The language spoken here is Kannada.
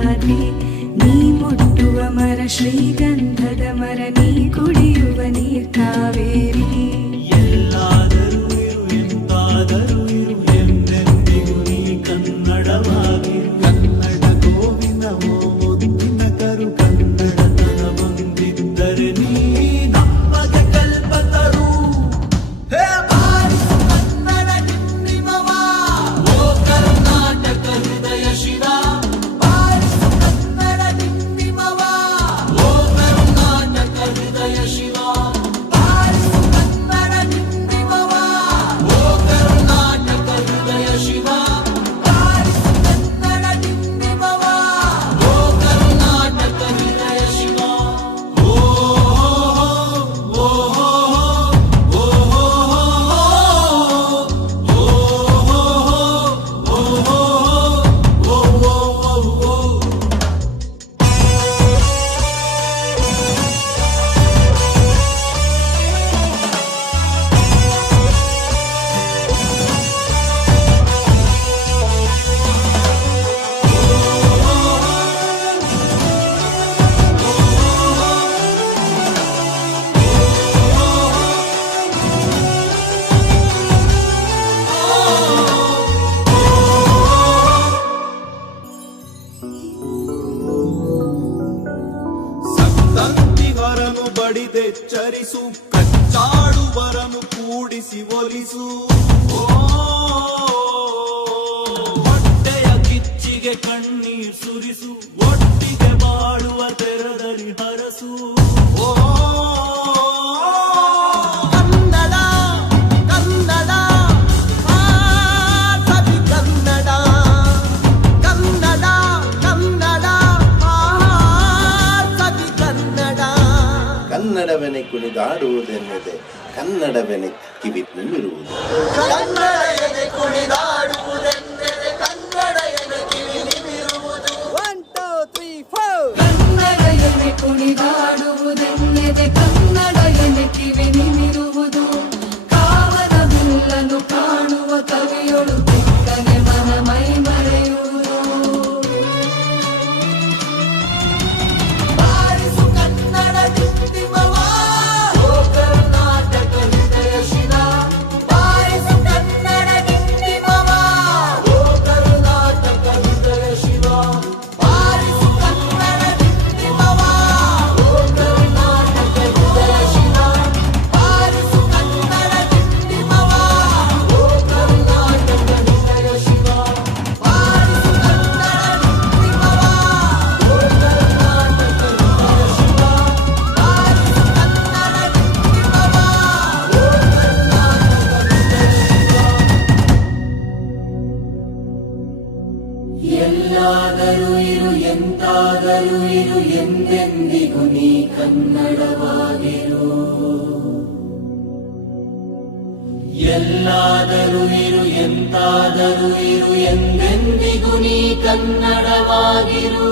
ನೀರಾದ್ರಿ, ನೀ ಮುಟ್ಟುವ ಮರ ಶ್ರೀಗಂಧದ ಮರ, ನೀ ಕುಡಿಯುವ ನೀರ್ ಕಾವೇರಿ. ಎಲ್ಲಾದರೂ ಇರು ಎಂತಾದರೂ ಇರು ಎಂದೆಂದಿಗೂ ನೀ ಕನ್ನಡವಾಗಿರು. ಕನ್ನಡ ಗೋವಿನ ಮುದ್ದಿನ ಕರು, ಕನ್ನಡತನ ಬಂದಿದ್ದರೆ ನೀ ನಮಗೆ ಕಲ್ಪತರು. ಹೇ ಬಾರಿಸು ಕನ್ನಡ ಡಿಂಡಿಮವ, ಓ ಕರ್ನಾಟಕ ಹೃದಯ ಶಿವ. ಬಾರಿಸು ಕನ್ನಡ ಡಿಂಡಿಮವ, ಓ ಕರ್ನಾಟಕ ಹೃದಯ ಶಿವ. ಬಾರಿಸು ಕನ್ನಡ ಡಿಂಡಿಮವ, ಓ ಕರ್ನಾಟಕ ಹೃದಯ ಶಿವ. ಬಾರಿಸು ಕನ್ನಡ ಡಿಂಡಿಮವ, ಓ ಕರ್ನಾಟಕ ಹೃದಯ ಶಿವ. ಓ ಓ ಓ ಸಂತಂತಿಗರನು ಬಡಿದೆಚ್ಚರಿಸು, ಕಚ್ಚಾಡುವರನು ಕೂಡಿಸಿ ಒಲಿಸು. ಹೊಟ್ಟೆಯ ಕಿಚ್ಚಿಗೆ ಕಣ್ಣೀರ್ ಸುರಿಸು, ಒಟ್ಟಿಗೆ ಬಾಳುವ ತೆರದಲ್ಲಿ ಹರಸು. ಕನ್ನಡ ಕನ್ನಡ ಸವಿ ಕನ್ನಡ, ಕನ್ನಡ ಕನ್ನಡ ಸವಿ ಕನ್ನಡ. ಕನ್ನಡವೆನೆ ಕುಣಿದಾಡುವುದೆನ್ನದೆ ಕನ್ನಡವೆನೆ ಕಿವಿ ನಿಮಿರುವುದು. ಕನ್ನಡ ಎದೆ ಕುಣಿದಾಡುವುದೆಂದರೆ ಕನ್ನಡ ಎದೆ ಕಿವಿ ನಿಮಿರುವುದು. 1 2 3 4 ಕನ್ನಡ ಎನೆ ಕುಣಿದಾಡುವುದೆನ್ನೆದೆ ಕನ್ನಡ ಎನೆ ಕಿವಿ ನಿಮಿರುವುದು. ಕಾವದ ಬಿಲ್ಲನ್ನು ಕಾಣುವ ಕವಿಯೊಳು ತೆಕ್ಕನೆ ಮನ ಮೈ ಮರೆಯುವುದು. ಬಾರಿಸು ಕನ್ನಡ ಡಿಂಡಿಮವ, ಓ ಕರ್ನಾಟಕ ಹೃದಯ ಶಿವ. ಬಾರಿಸು ಕನ್ನಡ ಡಿಂಡಿಮವ, ಓ ಕರ್ನಾಟಕ ಹೃದಯ ಶಿವ. ಬಾರಿಸು ಕನ್ನಡ ಡಿಂಡಿಮವ, ಓ ಕರ್ನಾಟಕ ಹೃದಯ ಶಿವ. ಬಾರಿಸು ಕನ್ನಡ ಡಿಂಡಿಮವ, ಓ ಕರ್ನಾಟಕ ಹೃದಯ ಶಿವ. ಬಾರಿಸು ಕನ್ನಡ ಡಿಂಡಿಮವ, ಓ ಕರ್ನಾಟಕ ಹೃದಯ ಶಿವ. ಬಾರಿಸು ಕನ್ನಡ ಡಿಂಡಿಮವ, ಓ ಕರ್ನಾಟಕ ಹೃದಯ ಶಿವ. ಎಲ್ಲಾದರೂ ಇರು ಎಂತಾದರೂ ಇರು ಎಂದೆಂದಿಗೂ ನೀ ಕನ್ನಡವಾಗಿರು. ಎಲ್ಲಾದರೂ ಇರು ಎಂತಾದರೂ ಇರು ಎಂದೆಂದಿಗೂ ನೀ ಕನ್ನಡವಾಗಿರು.